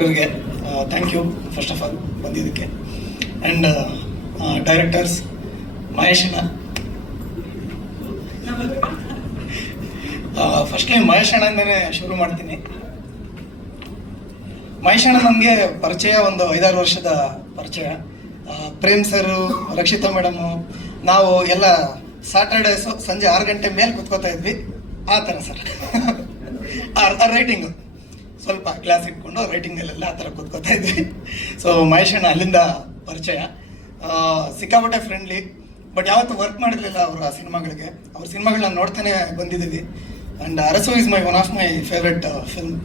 ಅವರಿಗೆ thank you first of all ಬಂದಿದ್ದಕ್ಕೆ. And directors ಮಹೇಶಣ್ಣ, ಫಸ್ಟ್ಲಿ ಮಹೇಶಣ್ಣನೇ ಶುರು ಮಾಡ್ತೀನಿ. ಮಹೇಶಣ್ಣ ನನಗೆ ಪರಿಚಯ ಒಂದು 5-6 ವರ್ಷದ ಪರಿಚಯ. ಪ್ರೇಮ್ ಸರು, ರಕ್ಷಿತಾ ಮೇಡಮು, ನಾವು ಎಲ್ಲ ಸಾಟರ್ಡೇಸು ಸಂಜೆ 6 ಗಂಟೆ ಮೇಲೆ ಕುತ್ಕೋತಾ ಇದ್ವಿ. ಆ ಥರ ಸರ್ ರೈಟಿಂಗು ಸ್ವಲ್ಪ ಕ್ಲಾಸ್ ಇಟ್ಕೊಂಡು ರೈಟಿಂಗಲ್ಲೆಲ್ಲ ಆ ಥರ ಕೂತ್ಕೋತಾ ಇದ್ವಿ. ಸೊ ಮಹೇಶಣ್ಣ ಅಲ್ಲಿಂದ ಪರಿಚಯ, ಸಿಕ್ಕಾಪಟ್ಟೆ ಫ್ರೆಂಡ್ಲಿ. ಬಟ್ ಯಾವತ್ತೂ ವರ್ಕ್ ಮಾಡಿರಲಿಲ್ಲ ಅವರ ಸಿನಿಮಾಗಳಿಗೆ. ಅವ್ರ ಸಿನಿಮಾಗಳನ್ನ ನೋಡ್ತಾನೆ ಬಂದಿದ್ದೀವಿ. And Arasu is one of my favourite film.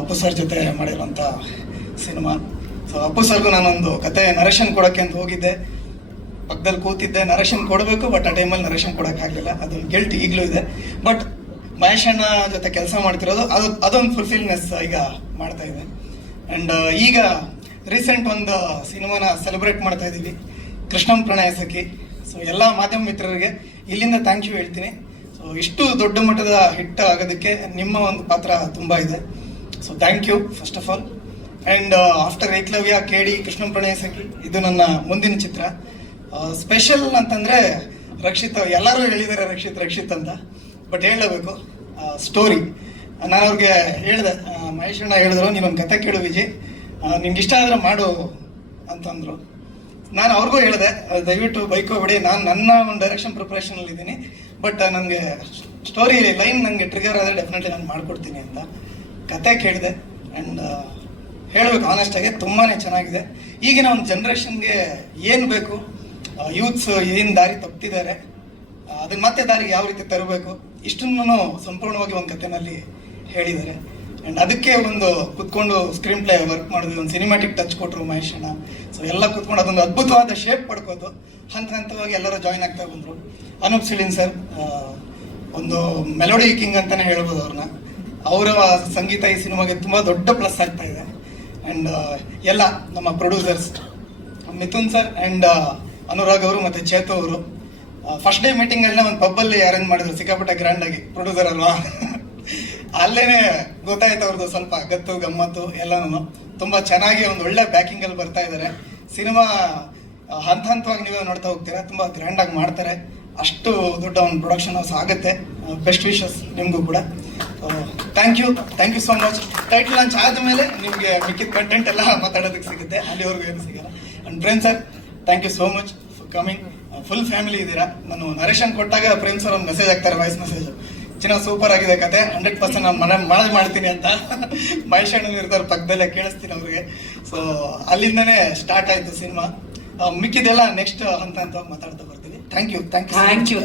Appu sir ಜೊತೆ ಮಾಡಿರೋಂಥ ಸಿನಿಮಾ. ಸೊ ಅಪ್ಪು ಸರ್ಗೂ ನಾನೊಂದು ಕತೆ ನರೇಶನ್ ಕೊಡೋಕ್ಕೆ ಅಂತ ಹೋಗಿದ್ದೆ. ಪಕ್ಕದಲ್ಲಿ ಕೂತಿದ್ದೆ, ನರೇಶನ್ ಕೊಡಬೇಕು, ಬಟ್ ಆ ಟೈಮಲ್ಲಿ ನರೇಶನ್ ಕೊಡೋಕ್ಕಾಗಲಿಲ್ಲ. ಅದೊಂದು ಗಿಲ್ಟ್ ಈಗಲೂ ಇದೆ. ಬಟ್ ಮಹೇಶಣ್ಣ ಜೊತೆ ಕೆಲಸ ಮಾಡ್ತಿರೋದು ಅದೊಂದು ಫುಲ್ಫಿಲ್ನೆಸ್ ಈಗ ಮಾಡ್ತಾ ಇದೆ. ಆ್ಯಂಡ್ ಈಗ ರೀಸೆಂಟ್ ಒಂದು ಸಿನಿಮಾನ ಸೆಲೆಬ್ರೇಟ್ ಮಾಡ್ತಾ ಇದ್ದೀವಿ, ಕೃಷ್ಣಂ ಪ್ರಣಯ ಸಖಿ. ಸೊ ಎಲ್ಲ ಮಾಧ್ಯಮ ಮಿತ್ರರಿಗೆ ಇಲ್ಲಿಂದ ಥ್ಯಾಂಕ್ ಯು ಹೇಳ್ತೀನಿ. ಸೊ ಇಷ್ಟು ದೊಡ್ಡ ಮಟ್ಟದ ಹಿಟ್ ಆಗೋದಕ್ಕೆ ನಿಮ್ಮ ಒಂದು ಪಾತ್ರ ತುಂಬ ಇದೆ. So thank you first of all. And after Ekalavya, KD, Krishnam ಪ್ರಣಯ ಸಖಿ ಇದು ನನ್ನ ಮುಂದಿನ ಚಿತ್ರ. ಸ್ಪೆಷಲ್ ಅಂತಂದರೆ ರಕ್ಷಿತ್, ಎಲ್ಲರೂ ಹೇಳಿದ್ದಾರೆ ರಕ್ಷಿತ್ ಅಂತ. ಬಟ್ ಹೇಳಬೇಕು ಸ್ಟೋರಿ. ನಾನು ಅವ್ರಿಗೆ ಹೇಳಿದೆ, ಮಹೇಶಣ್ಣ ಹೇಳಿದ್ರು, ನೀನೊಂದು ಕತೆ ಕೇಳು ವಿಜಯ್, ನಿಮ್ಗೆ ಇಷ್ಟ ಆದರೆ ಮಾಡು ಅಂತಂದರು. ನಾನು ಅವ್ರಿಗೂ ಹೇಳಿದೆ, ದಯವಿಟ್ಟು ಬೈಕೋಬೇಡಿ, ನಾನು ನನ್ನ ಒಂದು ಡೈರೆಕ್ಷನ್ ಪ್ರಿಪ್ರೇಷನಲ್ಲಿ ಇದ್ದೀನಿ, ಬಟ್ ನನಗೆ ಸ್ಟೋರಿ ಲೈನ್ ನನಗೆ ಟ್ರಿಗರ್ ಆದರೆ ಡೆಫಿನೆಟ್ಲಿ ನಾನು ಮಾಡಿಕೊಡ್ತೀನಿ ಅಂತ. ಕತೆ ಕೇಳಿದೆ. ಆ್ಯಂಡ್ ಹೇಳಬೇಕು ಆನೆಸ್ಟಾಗಿ ತುಂಬಾ ಚೆನ್ನಾಗಿದೆ. ಈಗಿನ ಒಂದು ಜನ್ರೇಷನ್ಗೆ ಏನು ಬೇಕು, ಯೂತ್ಸ್ ಏನು ದಾರಿ ತಪ್ಪಿದ್ದಾರೆ, ಅದನ್ನ ಮತ್ತೆ ದಾರಿಗೆ ಯಾವ ರೀತಿ ತರಬೇಕು, ಇಷ್ಟನ್ನು ಸಂಪೂರ್ಣವಾಗಿ ಒಂದು ಕಥೆನಲ್ಲಿ ಹೇಳಿದ್ದಾರೆ. ಆ್ಯಂಡ್ ಅದಕ್ಕೆ ಒಂದು ಕುತ್ಕೊಂಡು ಸ್ಕ್ರೀನ್ ಪ್ಲೇ ವರ್ಕ್ ಮಾಡಿದ್ವಿ, ಒಂದು ಸಿನಿಮ್ಯಾಟಿಕ್ ಟಚ್ ಕೊಟ್ಟರು ಮಹೇಶಣ್ಣ. ಸೊ ಎಲ್ಲ ಕುತ್ಕೊಂಡು ಅದೊಂದು ಅದ್ಭುತವಾದ ಶೇಪ್ ಪಡ್ಕೋದು ಹಂತವಾಗಿ ಎಲ್ಲರೂ ಜಾಯ್ನ್ ಆಗ್ತಾ ಬಂದರು. ಅನೂಪ್ ಸಿಳಿನ್ ಸರ್ ಒಂದು ಮೆಲೋಡಿ ಕಿಂಗ್ ಅಂತಲೇ ಹೇಳ್ಬೋದು ಅವ್ರನ್ನ. ಅವರ ಸಂಗೀತ ಈ ಸಿನಿಮಾಗೆ ತುಂಬ ದೊಡ್ಡ ಪ್ಲಸ್ ಆಗ್ತಾ ಇದೆ. ಆ್ಯಂಡ್ ಎಲ್ಲ ನಮ್ಮ producers Mithun sir and Anurag ಅವರು ಮತ್ತು ಚೇತು ಅವರು ಫಸ್ಟ್ ಡೇ ಮೀಟಿಂಗಲ್ಲಿ ಒಂದು ಪಬ್ಬಲ್ಲಿ ಅರೇಂಜ್ ಮಾಡಿದ್ರು, ಸಿಕ್ಕಾಪಟ್ಟೆ ಗ್ರ್ಯಾಂಡಾಗಿ. ಪ್ರೊಡ್ಯೂಸರ್ ಅಲ್ವಾ, ಅಲ್ಲೇನೆ ಗೊತ್ತಾಯ್ತು ಅವ್ರದ್ದು ಸ್ವಲ್ಪ ಗತ್ತು ಗಮ್ಮತ್ತು ಎಲ್ಲನೂ. ತುಂಬ ಚೆನ್ನಾಗಿ ಒಂದು ಒಳ್ಳೆ ಪ್ಯಾಕಿಂಗಲ್ಲಿ ಬರ್ತಾ ಇದ್ದಾರೆ. ಸಿನಿಮಾ ಹಂತವಾಗಿ ನೀವೇ ನೋಡ್ತಾ ಹೋಗ್ತೀರಾ, ತುಂಬ ಗ್ರ್ಯಾಂಡಾಗಿ ಮಾಡ್ತಾರೆ. ಅಷ್ಟು ದೊಡ್ಡ ಒಂದು ಪ್ರೊಡಕ್ಷನ್ ಹೌಸ್ ಆಗುತ್ತೆ. ಬೆಸ್ಟ್ ವಿಶಸ್ ನಿಮಗೂ ಕೂಡ. Thank you so much. Title launch ಆದಮೇಲೆ ನಿಮಗೆ ಮಿಕ್ಕಿದ ಕಂಟೆಂಟ್ ಎಲ್ಲ ಮಾತಾಡೋದಕ್ಕೆ ಸಿಗುತ್ತೆ, ಅಲ್ಲಿವರೆಗೂ ಏನು ಸಿಗಲ್ಲ. And Prem sir, thank you so much for coming. Full family ಇದ್ದೀರಾ. ನಾನು ನರೇಶನ್ ಕೊಟ್ಟಾಗ ಪ್ರೇಮ್ ಸರ್ ಒಂದು ಮೆಸೇಜ್ ಹಾಕ್ತಾರೆ, ವಾಯ್ಸ್ ಮೆಸೇಜ್, ಚೆನ್ನಾಗಿ ಸೂಪರ್ ಆಗಿದೆ ಕತೆ, 100% ನಾನು ಮನೆ ಮಾಡ್ತೀನಿ ಅಂತ. ಮಹೇಶಣ್ಣ ಇರ್ತಾರೆ ಪಕ್ಕದಲ್ಲೇ, ಕೇಳಿಸ್ತೀನಿ ಅವ್ರಿಗೆ. ಸೊ ಅಲ್ಲಿಂದನೇ ಸ್ಟಾರ್ಟ್ ಆಯಿತು ಸಿನಿಮಾ. ಮಿಕ್ಕಿದೆಲ್ಲ ನೆಕ್ಸ್ಟ್ ಹಂತ ಮಾತಾಡ್ತಾ ಬರ್ತೀವಿ. Thank you.